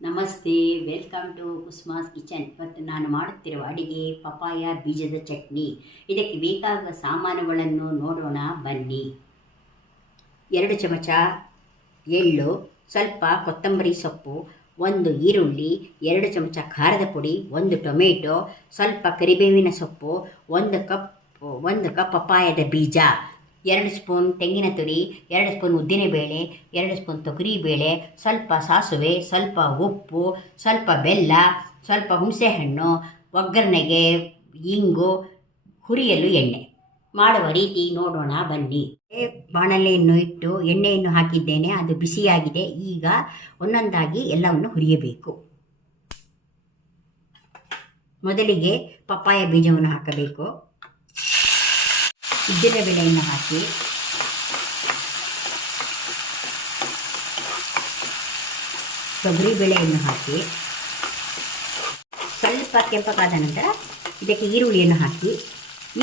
ನಮಸ್ತೆ, welcome to ಕುಸ್ಮಾಸ್ kitchen. ಇವತ್ತು ನಾನು ಮಾಡುತ್ತಿರುವ ಅಡಿಗೆ ಪಪಾಯ ಬೀಜದ ಚಟ್ನಿ. ಇದಕ್ಕೆ ಬೇಕಾಗುವ ಸಾಮಾನುಗಳನ್ನು ನೋಡೋಣ ಬನ್ನಿ. 2 ಚಮಚ ಎಳ್ಳು, ಸ್ವಲ್ಪ ಕೊತ್ತಂಬರಿ ಸೊಪ್ಪು, 1 ಈರುಳ್ಳಿ, 2 ಚಮಚ ಖಾರದ ಪುಡಿ, 1 ಟೊಮೆಟೊ, ಸ್ವಲ್ಪ ಕರಿಬೇವಿನ ಸೊಪ್ಪು, 1 ಕಪ್ ಪಪಾಯದ ಬೀಜ, 2 ಸ್ಪೂನ್ ತೆಂಗಿನ ತುರಿ, 2 ಸ್ಪೂನ್ ಉದ್ದಿನಬೇಳೆ, 2 ಸ್ಪೂನ್ ತೊಗರಿಬೇಳೆ, ಸ್ವಲ್ಪ ಸಾಸಿವೆ, ಸ್ವಲ್ಪ ಉಪ್ಪು, ಸ್ವಲ್ಪ ಬೆಲ್ಲ, ಸ್ವಲ್ಪ ಹುಣಸೆಹಣ್ಣು, ಒಗ್ಗರಣೆಗೆ ಇಂಗು, ಹುರಿಯಲು ಎಣ್ಣೆ. ಮಾಡುವ ರೀತಿ ನೋಡೋಣ ಬನ್ನಿ. ಬಾಣಲೆಯನ್ನು ಇಟ್ಟು ಎಣ್ಣೆಯನ್ನು ಹಾಕಿದ್ದೇನೆ, ಅದು ಬಿಸಿಯಾಗಿದೆ. ಈಗ ಒಂದೊಂದಾಗಿ ಎಲ್ಲವನ್ನು ಹುರಿಯಬೇಕು. ಮೊದಲಿಗೆ ಪಪ್ಪಾಯ ಬೀಜವನ್ನು ಹಾಕಬೇಕು. ಉದ್ದಿನಬೇಳೆಯನ್ನು ಹಾಕಿ, ತೊಗರಿಬೇಳೆಯನ್ನು ಹಾಕಿ, ಸ್ವಲ್ಪ ಕೆಂಪಗಾದ ನಂತರ ಇದಕ್ಕೆ ಈರುಳ್ಳಿಯನ್ನು ಹಾಕಿ.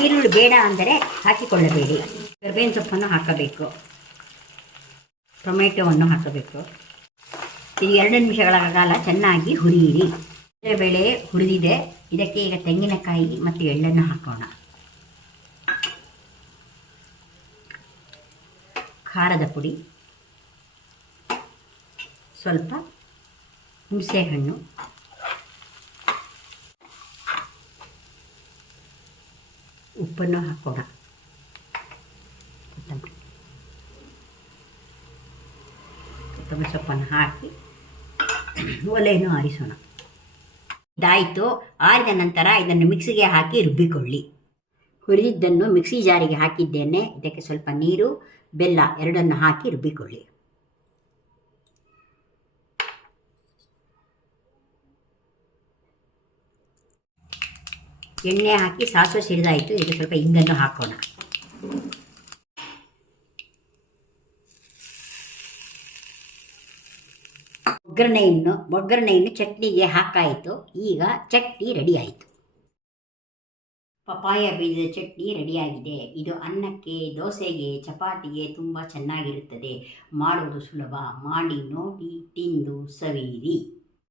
ಈರುಳ್ಳಿ ಬೇಡ ಅಂದರೆ ಹಾಕಿಕೊಳ್ಳಬೇಡಿ. ಕರಿಬೇವಿನ ಸೊಪ್ಪನ್ನು ಹಾಕಬೇಕು, ಟೊಮೆಟೊವನ್ನು ಹಾಕಬೇಕು. ಇದು 2 ನಿಮಿಷಗಳ ಕಾಲ ಚೆನ್ನಾಗಿ ಹುರಿಯಿರಿ. ಬೇಳೆ ಹುರಿದಿದೆ. ಇದಕ್ಕೆ ಈಗ ತೆಂಗಿನಕಾಯಿ ಮತ್ತು ಎಳ್ಳನ್ನು ಹಾಕೋಣ. ಖಾರದ ಪುಡಿ, ಸ್ವಲ್ಪ ಹುಣಸೆಹಣ್ಣು, ಉಪ್ಪನ್ನು ಹಾಕೋಣ. ಕೊತ್ತಂಬರಿ ಸೊಪ್ಪನ್ನು ಹಾಕಿ ಒಲೆಯನ್ನು ಆರಿಸೋಣ. ಇದಾಯಿತು. ಆರಿದ ನಂತರ ಇದನ್ನು ಮಿಕ್ಸಿಗೆ ಹಾಕಿ ರುಬ್ಬಿಕೊಳ್ಳಿ. ಹುರಿದಿದ್ದನ್ನು ಮಿಕ್ಸಿ ಜಾರಿಗೆ ಹಾಕಿದ್ದೇನೆ. ಇದಕ್ಕೆ ಸ್ವಲ್ಪ ನೀರು, ಬೆಲ್ಲ ಎರಡನ್ನು ಹಾಕಿ ರುಬ್ಬಿಕೊಳ್ಳಿ. ಎಣ್ಣೆ ಹಾಕಿ ಸಾಸಿವೆ ಸಿಡಿದಾಯಿತು. ಇದಕ್ಕೆ ಸ್ವಲ್ಪ ಇಂಗನ್ನು ಹಾಕೋಣ. ಒಗ್ಗರಣೆಯನ್ನು ಚಟ್ನಿಗೆ ಹಾಕಾಯಿತು. ಈಗ ಚಟ್ನಿ ರೆಡಿ ಆಯಿತು. ಪಪಾಯ ಬೀಜದ ಚಟ್ನಿ ರೆಡಿಯಾಗಿದೆ. ಇದು ಅನ್ನಕ್ಕೆ, ದೋಸೆಗೆ, ಚಪಾತಿಗೆ ತುಂಬ ಚೆನ್ನಾಗಿರುತ್ತದೆ. ಮಾಡುವುದು ಸುಲಭ. ಮಾಡಿ ನೋಡಿ, ತಿಂದು ಸವಿಯಿರಿ.